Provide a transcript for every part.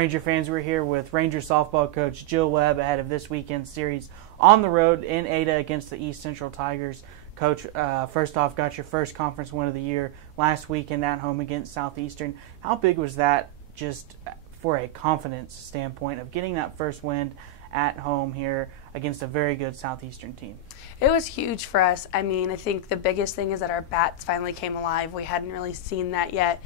Ranger fans, we're here with Ranger softball coach Jill Webb ahead of this weekend's series on the road in Ada against the East Central Tigers. Coach, first off, got your first conference win of the year last weekend at home against Southeastern. How big was that just for a confidence standpoint of getting that first win at home here against a very good Southeastern team? It was huge for us. I mean, I think the biggest thing is that our bats finally came alive. We hadn't really seen that yet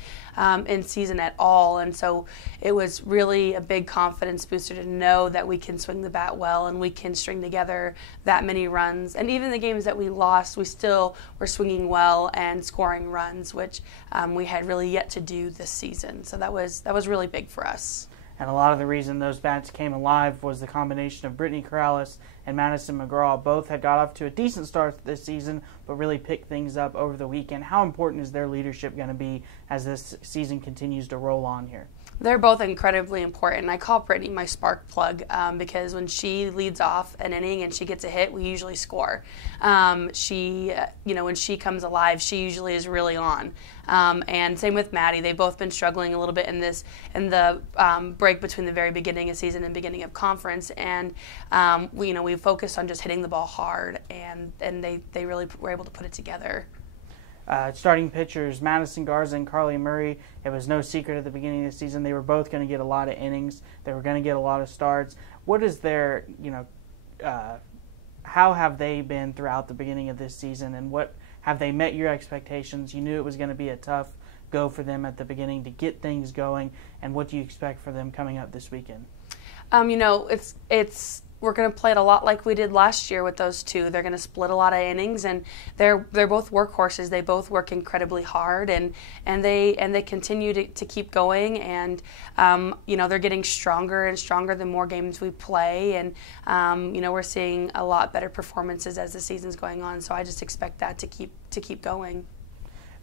in season at all, and so it was really a big confidence booster to know that we can swing the bat well and we can string together that many runs. And even the games that we lost, we still were swinging well and scoring runs, which we had really yet to do this season. So that was really big for us. And a lot of the reason those bats came alive was the combination of Britney, Corrales, and Madison, McGraw. Both had got off to a decent start this season, but really picked things up over the weekend. How important is their leadership going to be as this season continues to roll on here? They're both incredibly important. I call Britney my spark plug because when she leads off an inning and she gets a hit, we usually score. When she comes alive, she usually is really on. And same with Maddie. They've both been struggling a little bit in the break between the very beginning of season and beginning of conference. And we focused on just hitting the ball hard, and they really were able to put it together. Starting pitchers, Madison, Garza, and Murray, it was no secret at the beginning of the season they were both going to get a lot of innings. They were going to get a lot of starts. What is their, how have they been throughout the beginning of this season, and what have they met your expectations? You knew it was going to be a tough go for them at the beginning to get things going, and what do you expect for them coming up this weekend? We're going to play it a lot like we did last year with those two. They're going to split a lot of innings, and they're both workhorses. They both work incredibly hard, and they continue to keep going. And they're getting stronger and stronger the more games we play. And we're seeing a lot better performances as the season's going on. So I just expect that to keep going.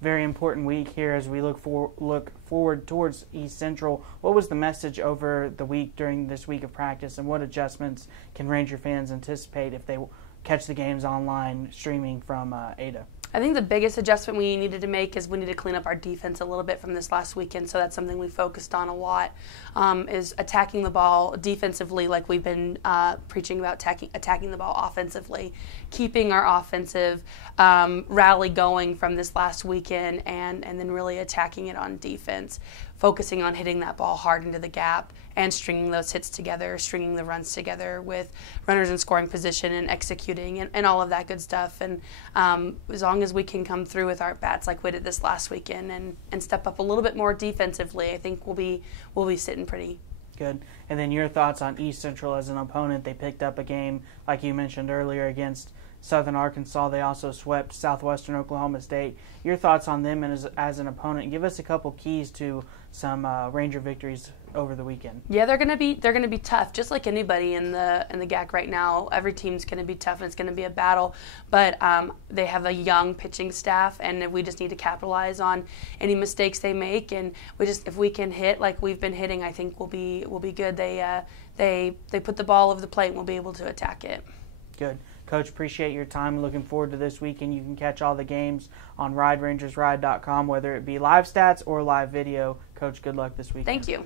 Very important week here as we look forward towards East Central. What was the message over the week during this week of practice, and what adjustments can Ranger fans anticipate if they catch the games online streaming from Ada? I think the biggest adjustment we needed to make is we need to clean up our defense a little bit from this last weekend, so that's something we focused on a lot, is attacking the ball defensively like we've been preaching about attacking the ball offensively, keeping our offensive rally going from this last weekend, and then really attacking it on defense, focusing on hitting that ball hard into the gap and stringing those hits together, stringing the runs together with runners in scoring position and executing and all of that good stuff. And as long as we can come through with our bats like we did this last weekend and step up a little bit more defensively, I think we'll be sitting pretty good. And then your thoughts on East Central as an opponent. They picked up a game, like you mentioned earlier, against Southern Arkansas. They also swept Southwestern Oklahoma State. Your thoughts on them as an opponent? Give us a couple keys to some Ranger victories over the weekend. Yeah, they're gonna be tough, just like anybody in the GAC right now. Every team's gonna be tough, and it's gonna be a battle. But they have a young pitching staff, and we just need to capitalize on any mistakes they make. And if we can hit like we've been hitting, I think we'll be good. They put the ball over the plate, and we'll be able to attack it. Good. Coach, appreciate your time. Looking forward to this weekend. You can catch all the games on RideRangersRide.com, whether it be live stats or live video. Coach, good luck this weekend. Thank you.